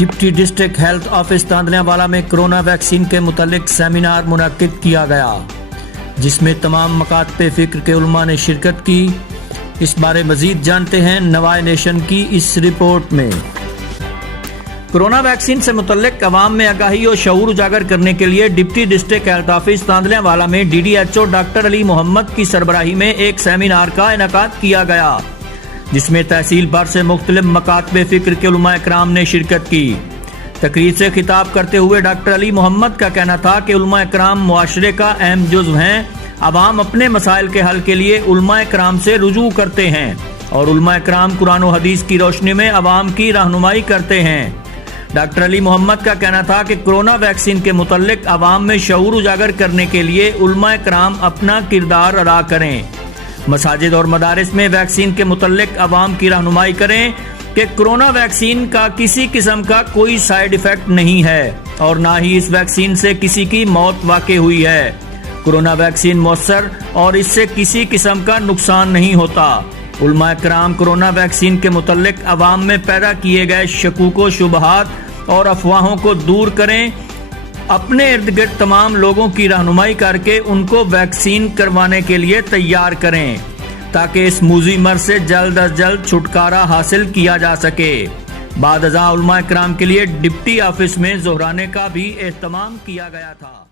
Deputy district health office तांदनियावाला में corona vaccine के मुतालिक सेमिनार मुनक्किद किया गया, जिसमें तमाम मकातब फ़िक्र के उलमा ने शिरकत की। इस बारे मज़ीद जानते हैं नवाए नेशन की इस रिपोर्ट में। कोरोना वैक्सीन से मुतल्लिक अवाम में आगाही और शऊर उजागर करने के लिए डिप्टी डिस्ट्रिक्ट हेल्थ ऑफिस तांदनियावाला में DDHO डॉक्टर अली मोहम्मद की सरबराही में एक सेमिनार का इनेकाद किया गया, जिसमें तहसील भर से मुख्तलिफ मकातब फ़िक्र के उलमा इकराम ने शिरकत की। तकरीर से खिताब करते हुए डॉक्टर अली मोहम्मद का कहना था कि उलमा इकराम मुआशरे का अहम जुज़्व हैं। अवाम अपने मसाइल के हल के लिए उलमा इकराम से रुजू करते हैं और उलमा इकराम कुरान और हदीस की रोशनी में अवाम की रहनुमाई करते हैं। डॉक्टर अली मोहम्मद का कहना था कि कोरोना वैक्सीन के मुतल्लिक अवाम में शऊर उजागर करने के लिए उलमा इकराम अपना किरदार अदा करें। मसाजिद और मदारिस में वैक्सीन के मुतल्लिक अवाम की रहनुमाई करें कि कोरोना वैक्सीन का किसी किस्म का कोई साइड इफेक्ट नहीं है और ना ही इस वैक्सीन से किसी की मौत वाक़ई हुई है। कोरोना वैक्सीन मौसर और इससे किसी किस्म का नुकसान नहीं होता। उलमा इकराम कोरोना वैक्सीन के मुतल्लिक अवाम में पैदा किए गए शकूक शुबहात और अफवाहों को दूर करें। अपने इर्द गिर्द तमाम लोगों की रहनुमाई करके उनको वैक्सीन करवाने के लिए तैयार करें, ताकि इस मूजी मर्ज से जल्द अज जल्द छुटकारा हासिल किया जा सके। बाद अज़ां उलमा इकराम के लिए डिप्टी ऑफिस में ज़ोहराने का भी एहतमाम किया गया था।